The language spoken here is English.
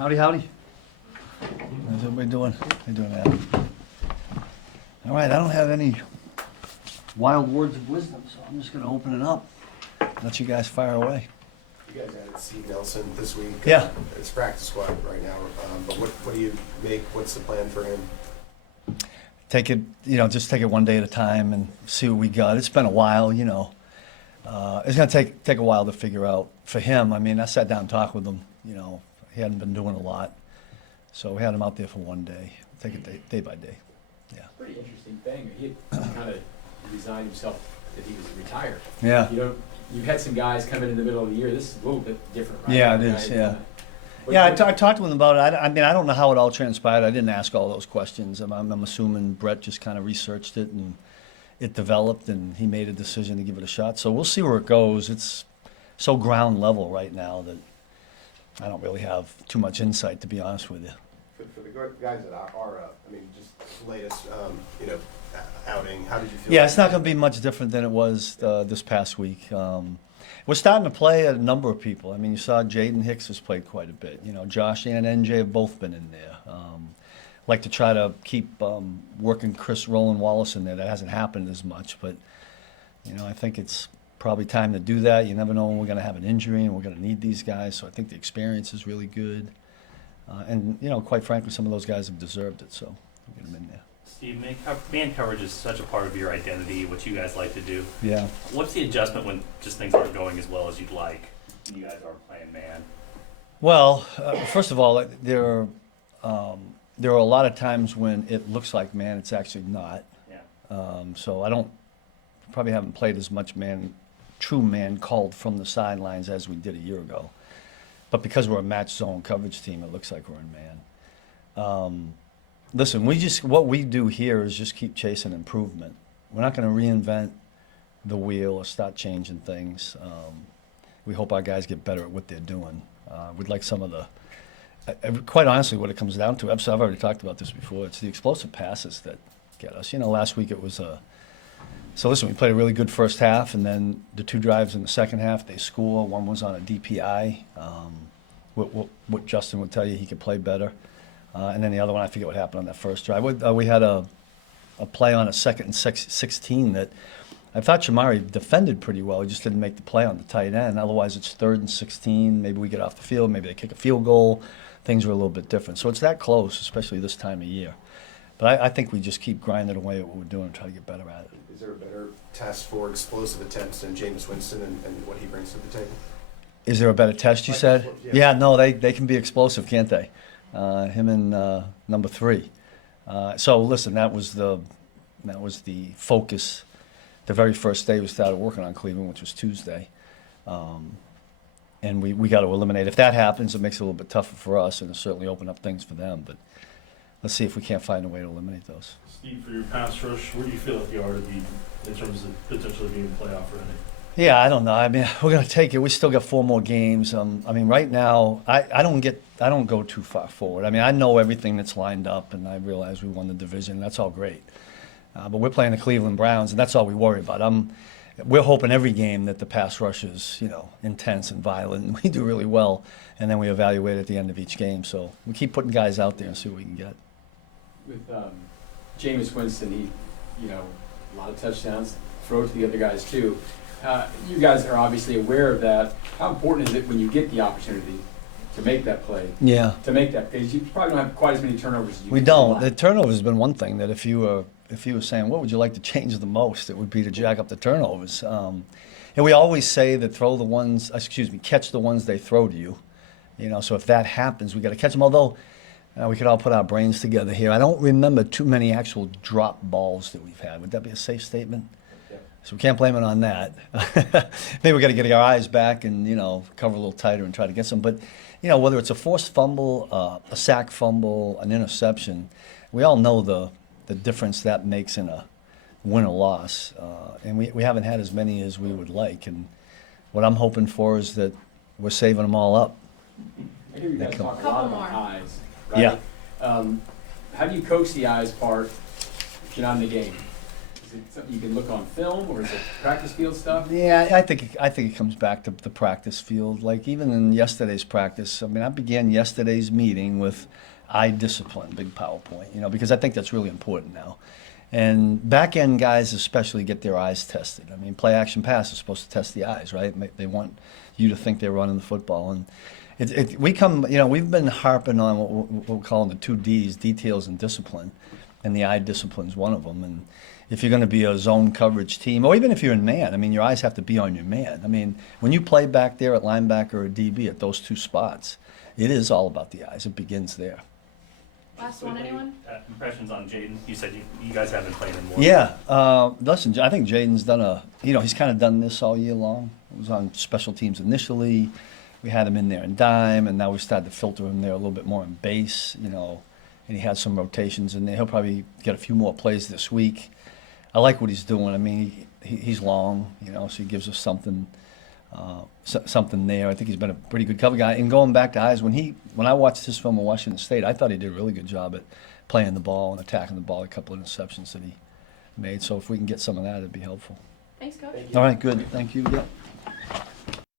Howdy, howdy. How's everybody doing? How you doing, Adam? All right, I don't have any wild words of wisdom, so I'm just gonna open it up. Let you guys fire away. You guys added Steve Nelson this week. Yeah. It's practice squad right now, but what do you make? What's the plan for him? Take it, just take it one day at a time and see what we got. It's been a while, It's gonna take a while to figure out for him. I mean, I sat down and talked with him, he hadn't been doing a lot. So we had him out there for one day. Take it day by day. Yeah. Pretty interesting thing. He had kind of resigned himself that he was retired. Yeah. You've had some guys come in the middle of the year. This is a little bit different, right? Yeah, it is, yeah. Yeah, I talked to him about it. I mean, I don't know how it all transpired. I didn't ask all those questions. I'm assuming Brett just kind of researched it and it developed and he made a decision to give it a shot. So we'll see where it goes. It's so ground level right now that I don't really have too much insight, to be honest with you. For the guys that are up, I mean, just the latest, outing. How did you feel? Yeah, it's not going to be much different than it was this past week. We're starting to play a number of people. I mean, you saw Jaden Hicks has played quite a bit. Josh and NJ have both been in there. Like to try to keep working Chris Roland Wallace in there. That hasn't happened as much, but I think it's probably time to do that. You never know when we're going to have an injury and we're going to need these guys. So I think the experience is really good. And quite frankly, some of those guys have deserved it. So we'll get them in there. Steve, man coverage is such a part of your identity, what you guys like to do. Yeah. What's the adjustment when just things aren't going as well as you'd like when you guys aren't playing man? Well, first of all, there are a lot of times when it looks like man, it's actually not. Yeah. So I probably haven't played as much true man called from the sidelines as we did a year ago. But because we're a match zone coverage team, it looks like we're in man. Listen, what we do here is just keep chasing improvement. We're not going to reinvent the wheel or start changing things. We hope our guys get better at what they're doing. We'd like some of quite honestly, what it comes down to, I've already talked about this before, it's the explosive passes that get us. Last week it was so listen, we played a really good first half, and then the two drives in the second half, they score. One was on a DPI. What Justin would tell you, he could play better. And then the other one, I forget what happened on that first drive. We had a play on a 2nd and 16 that I thought Shamari defended pretty well. He just didn't make the play on the tight end. Otherwise, it's 3rd and 16. Maybe we get off the field. Maybe they kick a field goal. Things are a little bit different. So it's that close, especially this time of year. But I think we just keep grinding away at what we're doing and try to get better at it. Is there a better test for explosive attempts than Jameis Winston and what he brings to the table? Is there a better test, you said? Yeah, no, they can be explosive, can't they? Him and number 3. So listen, that was the focus. The very first day we started working on Cleveland, which was Tuesday, and we got to eliminate. If that happens, it makes it a little bit tougher for us, and it'll certainly open up things for them. But let's see if we can't find a way to eliminate those. Steve, for your pass rush, where do you feel like you are to be in terms of potentially being playoff ready? Yeah, I don't know. I mean, we're going to take it. We still got 4 more games. I mean, right now, I don't go too far forward. I mean, I know everything that's lined up, and I realize we won the division. That's all great. But we're playing the Cleveland Browns, and that's all we worry about. We're hoping every game that the pass rush is, intense and violent, and we do really well. And then we evaluate at the end of each game. So we keep putting guys out there and see what we can get. With Jameis Winston, he, a lot of touchdowns, throw to the other guys too. You guys are obviously aware of that. How important is it when you get the opportunity to make that play? Yeah. To make that, because you probably don't have quite as many turnovers as you We do. don't. The turnovers has been one thing that if you were saying, what would you like to change the most, it would be to jack up the turnovers. And we always say that catch the ones they throw to you. So if that happens, we got to catch them. Although we could all put our brains together here. I don't remember too many actual drop balls that we've had. Would that be a safe statement? Yeah. So we can't blame it on that. Maybe we got to get our eyes back and cover a little tighter and try to get some. But whether it's a forced fumble, a sack fumble, an interception, we all know the difference that makes in a win or loss. And we haven't had as many as we would like. And what I'm hoping for is that we're saving them all up. I hear you guys talk a lot about eyes, right? Yeah. How do you coach the eyes part if you're not in the game? Is it something you can look on film, or is it practice field stuff? Yeah, I think it comes back to the practice field. Like even in yesterday's practice, I mean, I began yesterday's meeting with eye discipline, big PowerPoint, because I think that's really important now. And back end guys especially get their eyes tested. I mean, play action pass is supposed to test the eyes, right? They want you to think they're running the football. And we've been harping on what we're calling the 2 Ds, details and discipline, and the eye discipline is one of them. And if you're going to be a zone coverage team, or even if you're in man, I mean, your eyes have to be on your man. I mean, when you play back there at linebacker or DB at those 2 spots, it is all about the eyes. It begins there. Last one, anyone? Impressions on Jaden? You said you guys have been playing him more. Yeah, listen, I think Jaden's done he's kind of done this all year long. He was on special teams initially. We had him in there in dime, and now we started to filter him there a little bit more in base, and he had some rotations in there. He'll probably get a few more plays this week. I like what he's doing. I mean, he's long, so he gives us something there. I think he's been a pretty good cover guy. And going back to eyes, when I watched his film at Washington State, I thought he did a really good job at playing the ball and attacking the ball. A couple of interceptions that he made. So if we can get some of that, it'd be helpful. Thanks, Coach. All right, good. Thank you. Yep.